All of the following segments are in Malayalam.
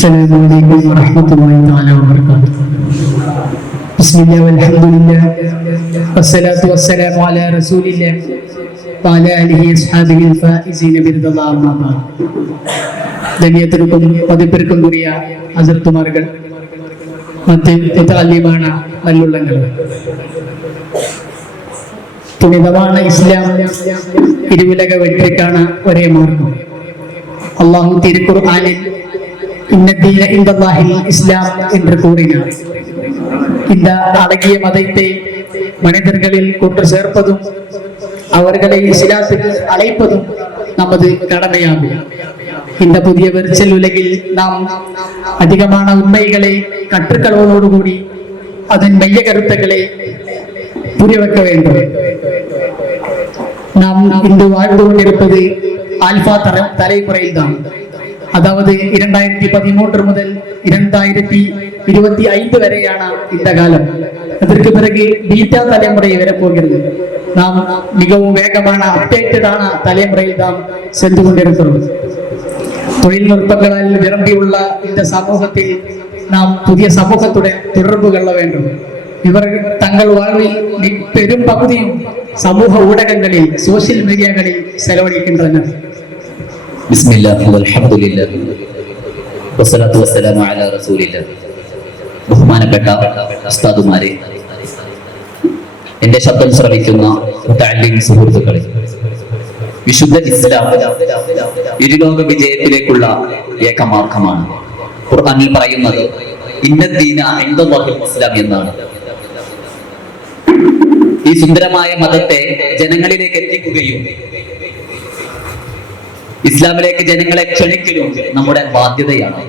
السلام عليكم ورحمة الله تعالى وبركاته. بسم الله والحمد لله والصلاة والسلام على رسول الله وعلى آله وصحبه الفائزين برضا الله أما بعد. ധന്യത്തിനും പതിപ്പിற்கும் കൂടിയ ഹസരത്തുമാர்கள் മറ്റ് മുതഅല്ലിമായ നല്ലുള്ളങ്ങൾ, പുനിതமான ഇസ്ലാം ഇരുവുലക വെற்றிക്കാണ് ഒരേ മാർഗം. അല്ലാഹു തിരുഖുർആനിൽ ഇന്നദീന ഇൻദല്ലാഹിൽ ഇസ്ലാം என்று கூறினார். இந்த அழகிய மதத்தை மனிதர்களில் கொண்டு சேர்ப்பதும் அவர்களை இஸ்லாத்துக்கு அழைப்பதும் நமது கடமையாகும். இந்த புதிய வெர்ச்சல் உலகில் நாம் அதிகமான உண்மைகளை கற்றுக்கொள்வதோடு கூடி அதன் மைய கருத்துக்களை புரிய வைக்க வேண்டும். நாம் இன்று வாழ்ந்து கொண்டிருப்பது ஆல்பா தலைமுறையில் தான். அதாவது 2013 முதல் 2025 வரையான இந்த காலம். அதற்கு பிறகு பீட்டா தலைமுறை வரப்போகிறது. நாம் மிகவும் வேகமான அப்டேட்டடான தலைமுறையில் தான் சென்று கொண்டிருக்கிறோம். தொழில்நுட்பங்களால் விரும்பியுள்ள இந்த சமூகத்தில் நாம் புதிய சமூகத்துடன் தொடர்பு கொள்ள வேண்டும். இவர்கள் தங்கள் வாழ்வில் பெரும் பகுதியும் சமூக ஊடகங்களில், சோசியல் மீடியாக்களில் செலவழிக்கின்றனர். ബിസ്മില്ലാഹി വൽഹംദുലില്ലാഹി വസ്സലാത്തു വസ്സലാമു അലാ റസൂലില്ലാഹ്. ബഹുമാനപ്പെട്ട ഉസ്താദുമാരെ, എന്റെ ശബ്ദം ശ്രവിക്കുന്ന മുതഅല്ലിം സുഹൃത്തുക്കളെ, വിശുദ്ധ ഇസ്ലാം ഇരുലോക വിജയത്തിലേക്കുള്ള ഏകമാർഗമാണ്. ഖുർആനിൽ പറയുന്നത് ഇന്നദ്ദീന ഇൻദല്ലാഹിൽ ഇസ്ലാം എന്നാണ്. ഈ സുന്ദരമായ മതത്തെ ജനങ്ങളിലേക്ക് എത്തിക്കുകയും ഇസ്ലാമിലേക്ക് ജനങ്ങളെ ക്ഷണിക്കലും നമ്മുടെ ബാധ്യതയാണ്.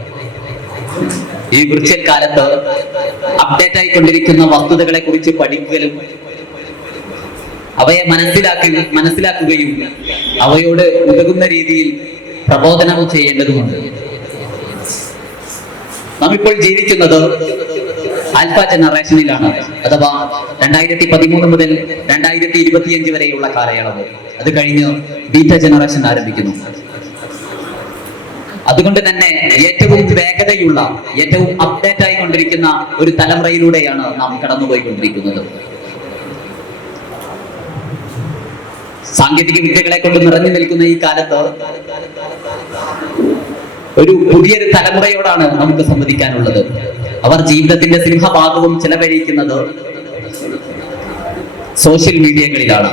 ഈ വിർച്വൽ കാലത്ത് അപ്ഡേറ്റ് ആയിക്കൊണ്ടിരിക്കുന്ന വസ്തുതകളെ കുറിച്ച് പഠിക്കലും അവയെ മനസ്സിലാക്കുകയും അവയോട് ഉതകുന്ന രീതിയിൽ പ്രബോധനം ചെയ്യേണ്ടതുണ്ട്. നാം ഇപ്പോൾ ജീവിക്കുന്നത് ആൽഫ ജനറേഷനിലാണ്. അഥവാ 2013 മുതൽ 2025 വരെയുള്ള കാലയളവ്. അത് കഴിഞ്ഞ് ബീറ്റ ജനറേഷൻ ആരംഭിക്കുന്നു. അതുകൊണ്ട് തന്നെ ഏറ്റവും വേഗതയുള്ള, ഏറ്റവും അപ്ഡേറ്റ് ആയിക്കൊണ്ടിരിക്കുന്ന ഒരു തലമുറയിലൂടെയാണ് നാം കടന്നുപോയിക്കൊണ്ടിരിക്കുന്നത്. സാങ്കേതിക വിദ്യകളെ കൊണ്ട് നിറഞ്ഞു നിൽക്കുന്ന ഈ കാലത്ത് ഒരു പുതിയൊരു തലമുറയോടാണ് നമുക്ക് സംവദിക്കാനുള്ളത്. അവർ ജീവിതത്തിന്റെ സിംഹഭാഗവും ചെലവഴിക്കുന്നത് സോഷ്യൽ மீடியாக்களிലാണ്.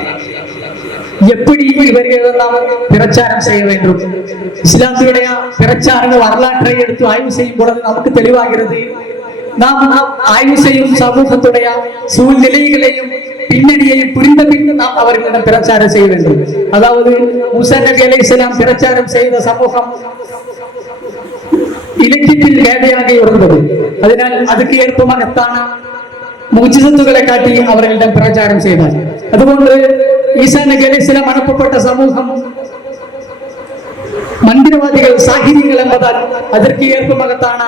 எப்படி இவர்களெல்லாம் பிரச்சாரம் செய்ய வேண்டும்? இஸ்லாத்தினுடைய பிரச்சார வரலாற்றை எடுத்து ஆய்வு செய்யும் பொழுது நமக்கு தெளிவாகிறது. நாம் ஆய்வு செய்யும் சமூகத்துடைய சூழ்நிலைகளையும் பின்னணியையும் புரிந்த பின் நாம் அவர்களிடம் பிரச்சாரம் செய்ய வேண்டும். அதாவது மூசா நபி அலைஹிஸ்ஸலாம் பிரச்சாரம் செய்த சமூகம் இலக்கியத்தில் வேதையாக இருந்தது. அதனால் அதுக்கு ஏற்பமாகத்தான മുഅ്ജിസത്തുകളെ കാട്ടി അവர்களிடம் பிரச்சாரம் செய்தார். അതുകൊണ്ട് ഈസാ നബി അലൈഹിസ്സലാം അனுப்பப்பட்ட സമൂഹം മന്ദിരവാദികൾ, സാഹിര്യങ്ങൾ എന്നതാൽ அதற்கு ஏற்பமாகத்தான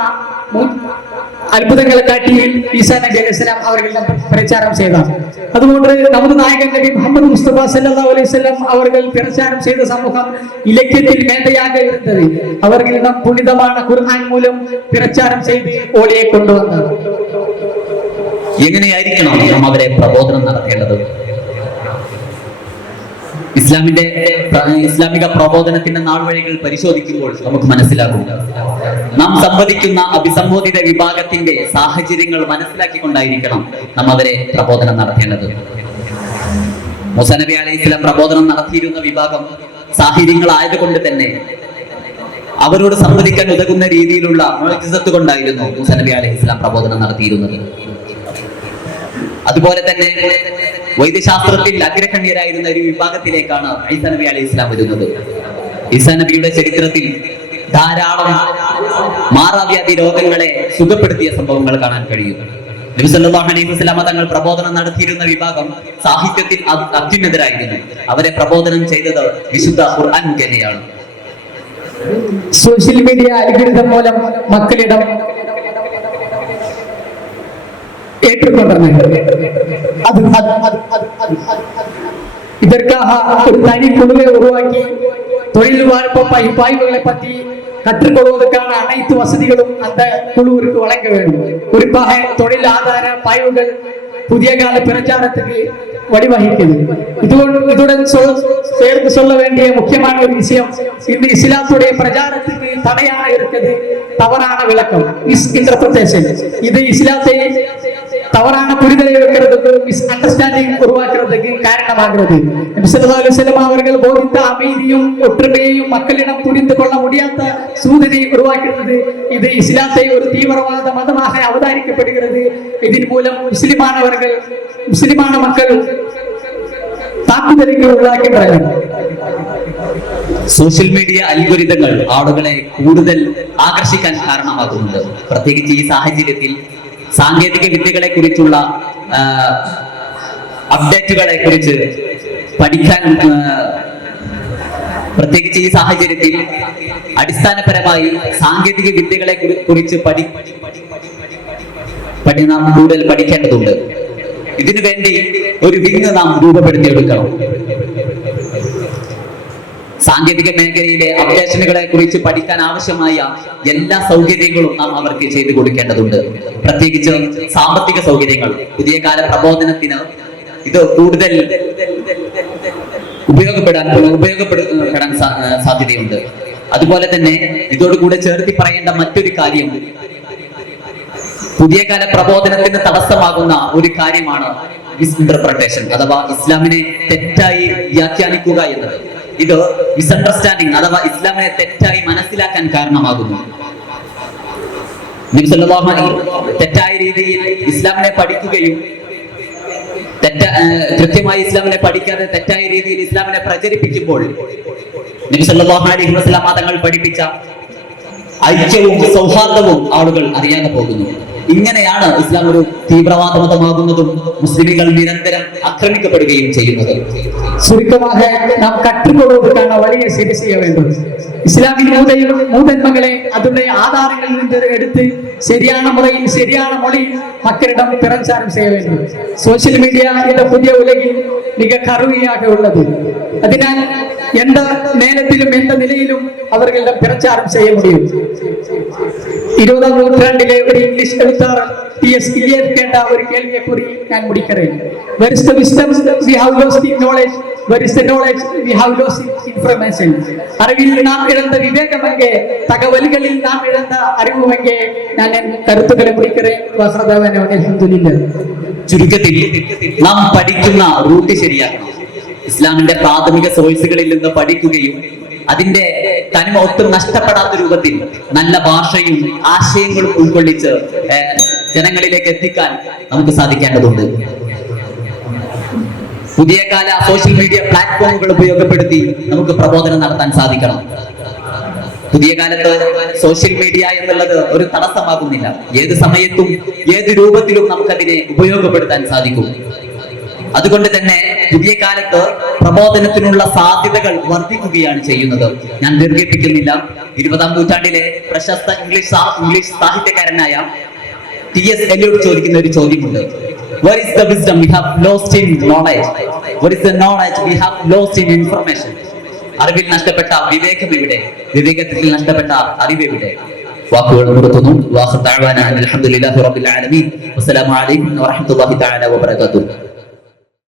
അത്ഭുതങ്ങളെ കാട്ടി ഈസാ നബി അലൈഹിസ്സലാം അവர்களிடம் பிரச்சாரம் செய்தார். അതുകൊണ്ട് നമ്മുടെ നായകൻ നബി മുഹമ്മദ് മുസ്തഫ സല്ലല്ലാഹു അലൈഹി വസല്ലം അവர்கள் பிரச்சாரம் செய்த சமூகம் இலக்கியத்தில் மேதையாக இருந்தது. அவர்களிடம் புனிதமான ഖുർആൻ മൂലം பிரச்சாரம் செய்து ഓടിയെ കൊണ്ടുവന്നത്. എങ്ങനെയായിരിക്കണം നാം അവരെ പ്രബോധനം നടത്തേണ്ടത്? ഇസ്ലാമിക പ്രബോധനത്തിന്റെ നാൾവഴികൾ പരിശോധിക്കുമ്പോൾ നമുക്ക് മനസ്സിലാകും. നാം സംവദിക്കുന്ന അഭിസംബോധിത വിഭാഗത്തിന്റെ സാഹചര്യങ്ങൾ മനസ്സിലാക്കിക്കൊണ്ടായിരിക്കണം നാം അവരെ പ്രബോധനം നടത്തേണ്ടത്. മൂസാ നബി അലൈഹിസ്സലാം പ്രബോധനം നടത്തിയിരുന്ന വിഭാഗം സാഹചര്യങ്ങളായതുകൊണ്ട് തന്നെ അവരോട് സംവദിക്കാൻ ഉതകുന്ന രീതിയിലുള്ള മുഅ്ജിസത്ത് കൊണ്ടായിരുന്നു മൂസാ നബി അലൈഹിസ്സലാം പ്രബോധനം നടത്തിയിരുന്നത്. അതുപോലെ തന്നെ വൈദ്യശാസ്ത്രത്തിൽ അഗ്രഗണ്യരായിരുന്ന ഒരു വിഭാഗത്തിലേക്കാണ് ഈസാ നബി അലൈഹിസ്സലാം വരുന്നത്. ഈസാ നബിയുടെ ചരിത്രത്തിൽ ധാരാളം മാറാവ്യാധി രോഗങ്ങളെ സുഖപ്പെടുത്തിയ സംഭവങ്ങൾ കാണാൻ കഴിയും. നബി സല്ലല്ലാഹു അലൈഹി വസല്ലം തങ്ങൾ പ്രബോധനം നടത്തിയിരുന്ന വിഭാഗം സാഹിത്യത്തിൽ അത്യുന്നതരായിരുന്നു. അവരെ പ്രബോധനം ചെയ്തത് വിശുദ്ധ ഖുർആൻ മുഖേനയാണ്. സോഷ്യൽ മീഡിയ അൽഗോരിതം മൂലം മക്കളിடம் இதற்காக ஒரு தனி குழுவை உருவாக்கி தொழில் வாய்ப்புகளை பற்றி கற்றுக்கொள்வதற்கான அனைத்து வசதிகளும் அந்த குழுவிற்கு வழங்க வேண்டும். குறிப்பாக தொழில் ஆதார பாய்வுகள் புதிய கால பிரச்சாரத்துக்கு வழிவகுக்குது. இதுடன் சேர்த்து சொல்ல வேண்டிய முக்கியமான ஒரு விஷயம், இந்த இஸ்லாத்துடைய பிரச்சாரத்துக்கு தடையாக இருக்குது தவறான விளக்கம், மிஸ் இன்டர்பிரேஷன். இது இஸ்லாத்தை தவறான புரிதலை வைக்கிறதுக்கு, மிஸ் அண்டர்ஸ்டாண்டிங் உருவாக்குறதுக்கு காரணமாகிறது. ஸல்லல்லாஹு அலைஹி வஸல்லம் அவர்கள் போதித்த அமைதியும் ஒற்றுமையையும் மக்களிடம் புரிந்து கொள்ள முடியாத சூழ்நிலையை உருவாக்குகிறது. இது இஸ்லாத்தை ஒரு தீவிரவாத மதமாக அவதானிக்கப்படுகிறது. இதன் மூலம் முஸ்லிமான மக்கள் താക്കുതലിക്ക് ഉള്ളാക്കിയിട്ടുണ്ട്. സോഷ്യൽ മീഡിയ അൽഗോരിതങ്ങൾ ആളുകളെ കൂടുതൽ ആകർഷിക്കാൻ കാരണമാകുന്നുണ്ട്. പ്രത്യേകിച്ച് ഈ സാഹചര്യത്തിൽ സാങ്കേതിക വിദ്യകളെ കുറിച്ചുള്ള അപ്ഡേറ്റുകളെ കുറിച്ച് പഠിക്കാൻ, പ്രത്യേകിച്ച് ഈ സാഹചര്യത്തിൽ അടിസ്ഥാനപരമായി സാങ്കേതിക വിദ്യകളെ കുറിച്ച് നാം കൂടുതൽ പഠിക്കേണ്ടതുണ്ട്. ഇതിനു വേണ്ടി ഒരു വിങ് നാം രൂപപ്പെടുത്തിയെടുക്കണം. സാങ്കേതിക മേഖലയിലെ അപ്ഡേഷനുകളെ കുറിച്ച് പഠിക്കാൻ ആവശ്യമായ എല്ലാ സൗകര്യങ്ങളും നാം അവർക്ക് ചെയ്തു കൊടുക്കേണ്ടതുണ്ട്. പ്രത്യേകിച്ച് സാമ്പത്തിക സൗകര്യങ്ങൾ. പുതിയ കാല പ്രബോധനത്തിന് ഇത് കൂടുതൽ ഉപയോഗപ്പെടാൻ സാധ്യതയുണ്ട്. അതുപോലെ തന്നെ ഇതോടുകൂടെ ചേർത്തി പറയേണ്ട മറ്റൊരു കാര്യം, പുതിയ കാല പ്രബോധനത്തിന് തടസ്സമാകുന്ന ഒരു കാര്യമാണ് മിസ്ഇന്റർപ്രിട്ടേഷൻ അഥവാ ഇസ്ലാമിനെ തെറ്റായി വ്യാഖ്യാനിക്കുക എന്നത്. ഇത് മിസ്അണ്ടർസ്റ്റാൻഡിങ് അഥവാ ഇസ്ലാമിനെ തെറ്റായി മനസ്സിലാക്കാൻ കാരണമാകുന്നു. നബി സല്ലല്ലാഹു അലൈഹി വസല്ലം തെറ്റായ രീതിയിൽ ഇസ്ലാമിനെ പഠിക്കുകയും കൃത്യമായി ഇസ്ലാമിനെ പഠിക്കാതെ തെറ്റായ രീതിയിൽ ഇസ്ലാമിനെ പ്രചരിപ്പിക്കുമ്പോൾ നബി സല്ലല്ലാഹു അലൈഹി വസല്ലം തങ്ങൾ പഠിപ്പിച്ച ഐക്യവും സൗഹാർദ്ദവും ആളുകൾ അറിയാതെ പോകുന്നു. ഇങ്ങനെയാണ് ഇസ്ലാം ഒരു തീവ്രവാദ മതമാകുന്നതും മുസ്ലിമുകൾ നിരന്തരം ആക്രമിക്കപ്പെടുകയും ചെയ്യുന്നത്. சுருக்கமாக நாம் கற்றுக்கொள்வதற்கான வழியை சரி செய்ய வேண்டும். இஸ்லாமின் மூதன்மைகளை அதனுடைய ஆதாரங்களில் இருந்து எடுத்து சரியான முறையில் சரியான மொழியில் மக்களிடம் பிரச்சாரம் செய்ய வேண்டும். சோசியல் மீடியா இந்த புதிய உலகில் மிக கருவியாக உள்ளது. அதனால் எந்த நேரத்திலும் எந்த நிலையிலும் அவர்களிடம் பிரச்சாரம் செய்ய முடியும். 20ஆம் நூற்றாண்டிலே ஒரு இங்கிலீஷ் எழுத்தாளர் T.S. Eliot கேட்ட ஒரு கேள்வியை கூறி நான் முடிக்கிறேன். Where is the wisdom? We have lost in knowledge. Where is the knowledge? We have lost in information. அறிவில் நாம் இழந்த விவேகம் எங்கே, தகவல்களில் நாம் இழந்த அறிவு எங்கே? நான் என் கருத்துக்களை முடிக்கிறேன். ചുരുക്കത്തിൽ നാം പഠിക്കുന്ന റൂട്ട് ശരിയാക്കണം. ഇസ്ലാമിന്റെ പ്രാഥമിക സോഴ്സുകളിൽ നിന്ന് പഠിക്കുകയും അതിന്റെ തനിമ ഒട്ടും നഷ്ടപ്പെടാത്ത രൂപത്തിൽ നല്ല ഭാഷയും ആശയങ്ങളും ഉൾക്കൊള്ളിച്ച് ജനങ്ങളിലേക്ക് എത്തിക്കാൻ നമുക്ക് സാധിക്കേണ്ടതുണ്ട്. പുതിയ കാല സോഷ്യൽ മീഡിയ പ്ലാറ്റ്ഫോമുകൾ ഉപയോഗപ്പെടുത്തി നമുക്ക് പ്രബോധനം നടത്താൻ സാധിക്കണം. പുതിയ കാലത്ത് സോഷ്യൽ മീഡിയ എന്നുള്ളത് ഒരു തടസ്സമാകുന്നില്ല. ഏത് സമയത്തും ഏത് രൂപത്തിലും നമുക്കതിനെ ഉപയോഗപ്പെടുത്താൻ സാധിക്കും. അതുകൊണ്ട് തന്നെ പുതിയ കാലത്ത് പ്രബോധനത്തിനുള്ള സാധ്യതകൾ വർദ്ധിക്കുകയാണ് ചെയ്യുന്നത്. ഞാൻ ദീർഘിപ്പിക്കുന്നില്ല. 20ആം നൂറ്റാണ്ടിലെ പ്രശസ്ത ഇംഗ്ലീഷ് സാഹിത്യകാരനായ T.S. Eliot ചോദിക്കുന്ന ഒരു ചോദ്യമുണ്ട്. What is the wisdom we have lost in knowledge? What is the knowledge we have lost in information? അറിവിൽ നഷ്ടപ്പെട്ട വിവേകം എവിടെ? വിവേകത്തിൽ നഷ്ടപ്പെട്ട അറിവ് എവിടെ? വാക്കുകൾ നിർത്തുന്നു. വാഹു തആല അൽഹംദുലില്ലാഹി റബ്ബിൽ ആലമീൻ. വസ്സലാമു അലൈക്കും വറഹ്മത്തുള്ളാഹി തആല വബറകാതുഹു.